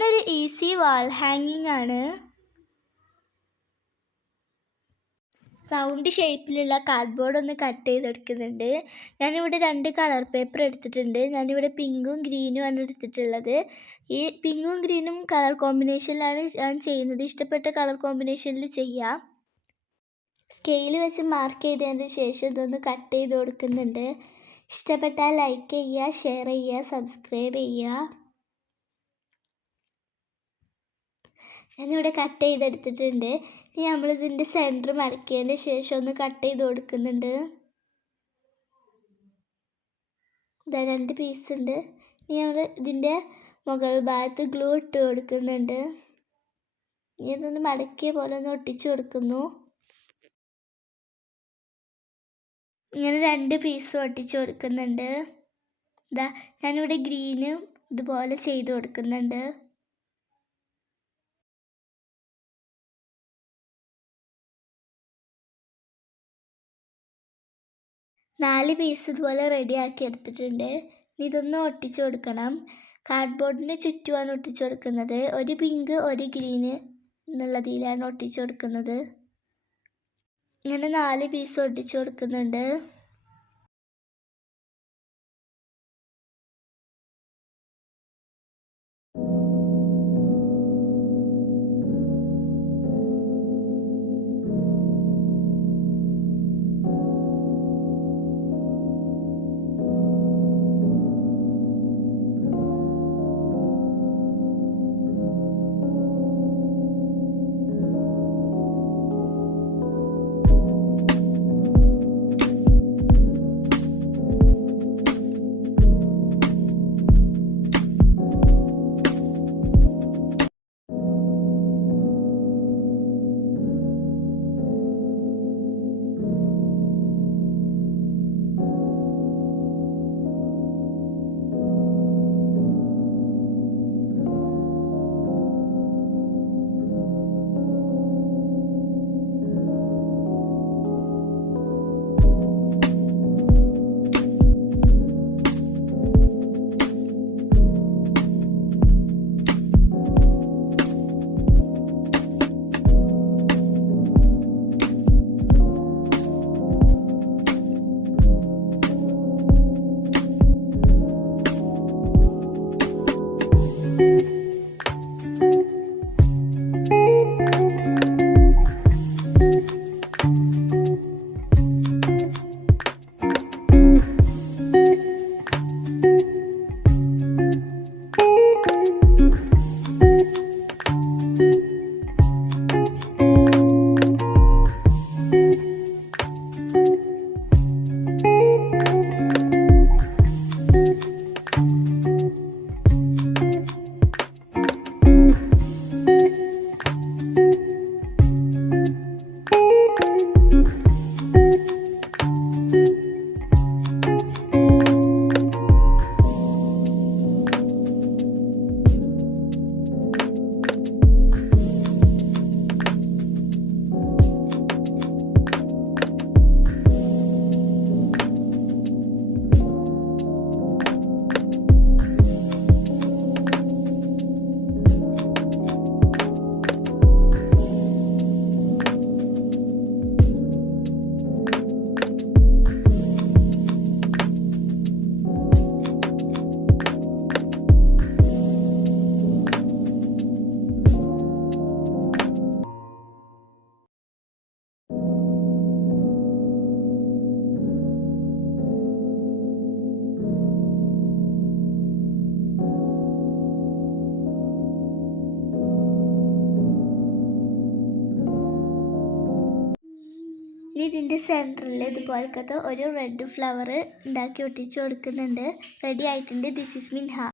ഇന്നൊരു ഈസി വാൾ ഹാങ്ങിങ് ആണ്. റൗണ്ട് ഷേപ്പിലുള്ള കാർഡ്ബോർഡ് ഒന്ന് കട്ട് ചെയ്തെടുക്കുന്നുണ്ട്. ഞാനിവിടെ 2 കളർ പേപ്പർ എടുത്തിട്ടുണ്ട്. ഞാനിവിടെ പിങ്കും ഗ്രീനും ആണ് എടുത്തിട്ടുള്ളത്. ഈ പിങ്കും ഗ്രീനും കളർ കോമ്പിനേഷനിലാണ് ഞാൻ ചെയ്യുന്നത്. ഇഷ്ടപ്പെട്ട കളർ കോമ്പിനേഷനിൽ ചെയ്യാം. സ്കെയിൽ വെച്ച് മാർക്ക് ചെയ്തതിന് ശേഷം ഇതൊന്ന് കട്ട് ചെയ്ത് കൊടുക്കുന്നുണ്ട്. ഇഷ്ടപ്പെട്ടാൽ ലൈക്ക് ചെയ്യുക, ഷെയർ ചെയ്യുക, സബ്സ്ക്രൈബ് ചെയ്യുക. ഞാനിവിടെ കട്ട് ചെയ്തെടുത്തിട്ടുണ്ട്. ഇനി നമ്മളിതിൻ്റെ സെൻറ്റർ മടക്കിയതിന് ശേഷം ഒന്ന് കട്ട് ചെയ്ത് കൊടുക്കുന്നുണ്ട്. ഇതാ 2 പീസ് ഉണ്ട്. ഇനി നമ്മൾ ഇതിൻ്റെ മുകൾ ഭാഗത്ത് ഗ്ലൂ ഇട്ട് കൊടുക്കുന്നുണ്ട്. ഇനി ഇതൊന്ന് മടക്കിയ പോലെ ഒന്ന് ഒട്ടിച്ചു കൊടുക്കുന്നു. ഇങ്ങനെ 2 പീസ് ഒട്ടിച്ചു കൊടുക്കുന്നുണ്ട്. ഇതാ ഞാനിവിടെ ഗ്രീനും ഇതുപോലെ ചെയ്ത് കൊടുക്കുന്നുണ്ട്. നാല് പീസ് ഇതുപോലെ റെഡിയാക്കി എടുത്തിട്ടുണ്ട്. ഇതൊന്ന് ഒട്ടിച്ചു കൊടുക്കണം. കാർഡ്ബോർഡിന് ചുറ്റുമാണ് ഒട്ടിച്ചു കൊടുക്കുന്നത്. ഒരു പിങ്ക് ഒരു ഗ്രീന് എന്നുള്ളതിലാണ് ഒട്ടിച്ചു കൊടുക്കുന്നത്. ഇങ്ങനെ 4 പീസ് ഒട്ടിച്ചു കൊടുക്കുന്നുണ്ട്. ഇനി ഇതിൻ്റെ സെൻറ്ററിൽ ഇതുപോലത്തെ ഒരു റെഡ് ഫ്ലവർ ഉണ്ടാക്കി ഒട്ടിച്ചു കൊടുക്കുന്നുണ്ട്. റെഡി ആയിട്ടുണ്ട്. This is Minha.